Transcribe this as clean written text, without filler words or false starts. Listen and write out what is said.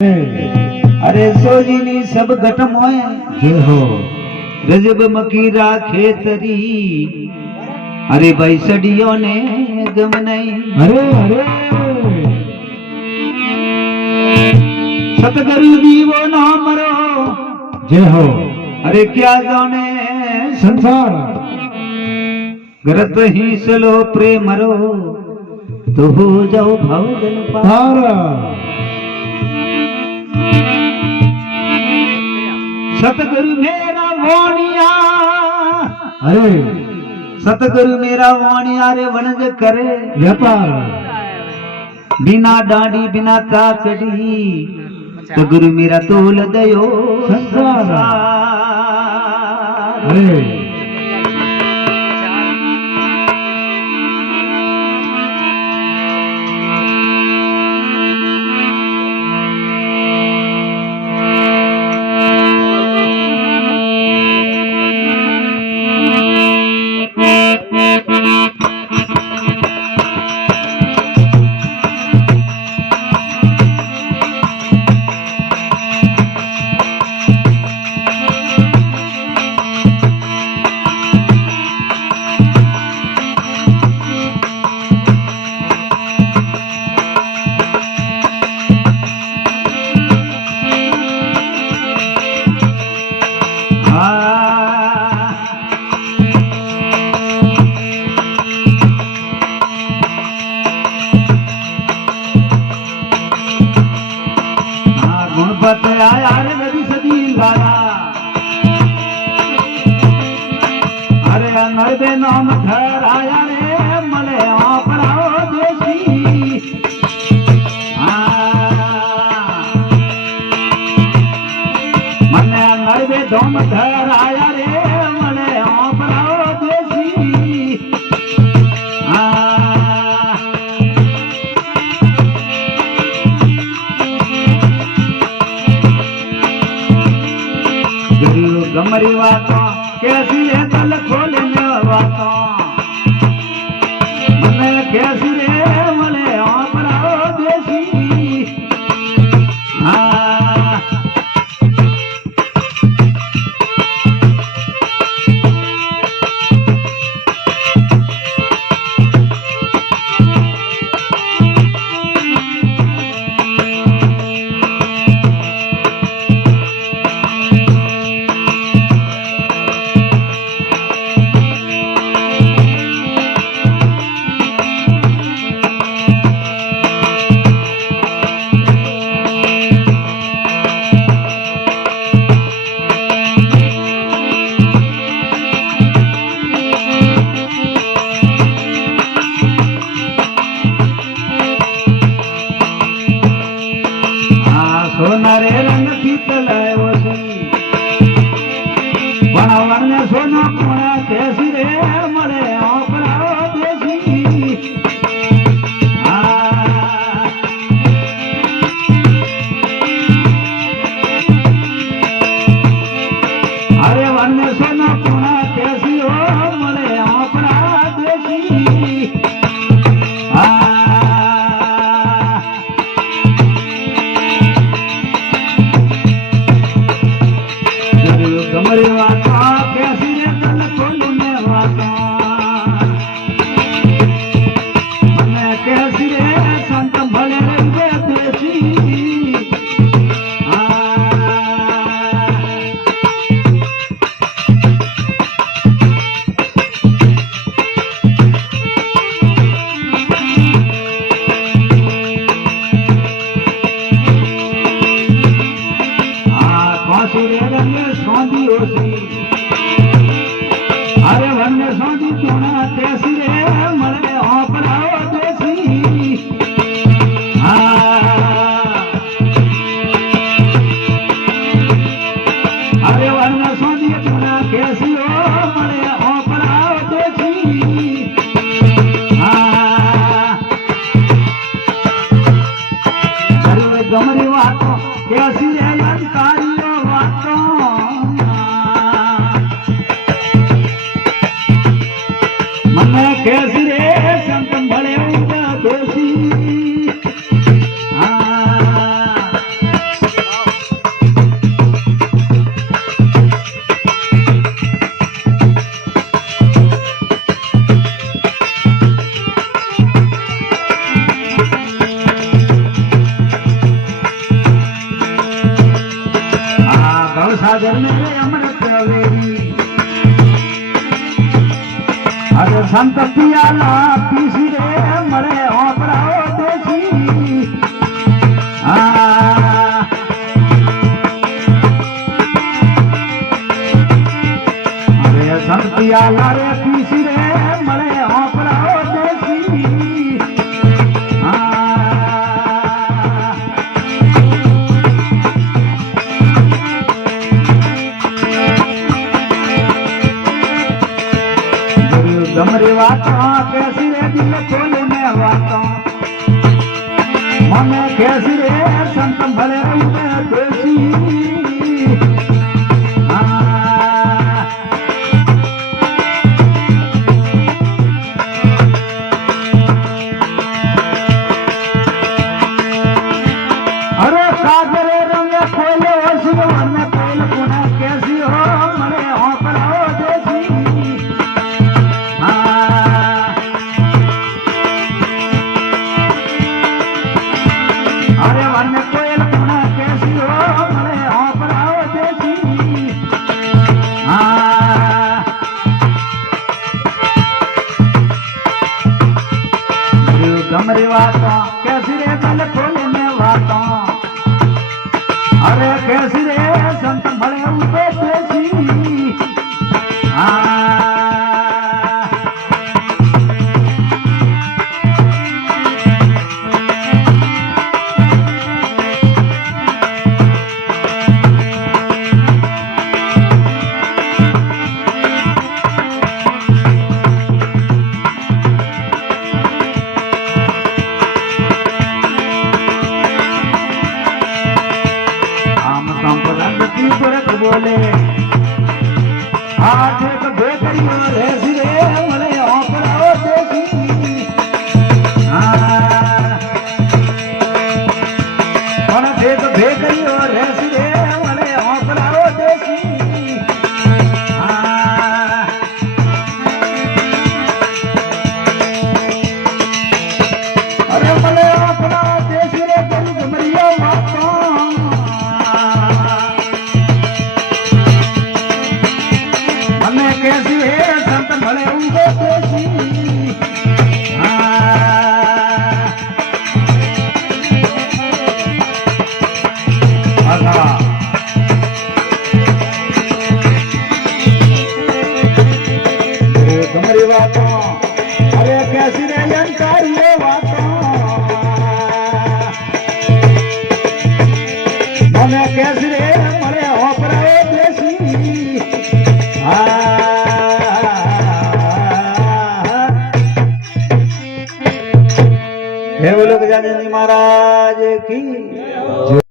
अरे सोजी नी सब घट मोए जे हो रजब मकीरा खेतरी। अरे भाई सडियों ने गम नहीं। अरे अरे सतगुरु दीवो ना मरो जे हो। अरे क्या जाने संसार गरत ही सलो प्रेम रो तो हो जाओ भाव जल पार। सतगुरु मेरा वाणिया। अरे सतगुरु मेरा वाणिया रे वणज करे व्यापार बिना डांडी बिना ताकड़ी। तो गुरु मेरा तोल दयो संसार। अरे गुणपत आया रे नदी सदी लाया। अरे नरबे नाम घर आया रे मले आपराओ देसी। मने नरबे धोम घर आया रे मले आपराओ देसी। गमरी वातो कैसी है तल खोलने वातो मने कैसी रे मले आपराओ देसी। सोनारे रंग की तलायो सी बनावर ने सोना कोना कैसी रे मरे आपराओ देसी। अरे वन ने सोना कोना कैसी हो मरे आपरा देसी। गमरी वाता कैसी रे तल खोलने वाता मने कैसी रे संत भले रंगे देसी। रे रंग सौंधी होसी। अरे वन सौंधी चूना कैसी रे मरे आपराओ देसी। अरे वन सौंधी चूना कैसी हो मरे आपराओ देसी। अरे गमरी वातो कैसी रे अधिकारियों मने कैसी रे संत बड़े दोषी। सागर में अमृत वेरी अरे संत पियाला पीसी रे मरे ओपराओ देसी अरे संत पियाला रे पीसी रे मरे ओपराओ देसी गमरी वाता कैसी रे दिल खोले में वाता मन कैसी रे संत भले देसी अरे सागरे रंग खोले शिव मन कोल गुना कैसी हो मरे होकड़ो देसी अरे वन कोयल पुना कैसी हो मरे होकड़ो देसी गमरी वाता कैसी रे दिल खोले में वाता अरे कैसी रे संत भले उठे देसी बोले आठ कभी करियो रे सिरे मले ओपराओ देसी कौन देख भेकरियो रे सिरे मले ओपराओ देसी अरे मले ओपराओ देसी रे गमरियो माता कैसी है संत भले उनको देसी तुम्हारी बातों अरे कैसी रे जानकारी ये बातों मैंने कैसी रे मरे ओपरा देसी हे बोलो गजानन जी महाराज की।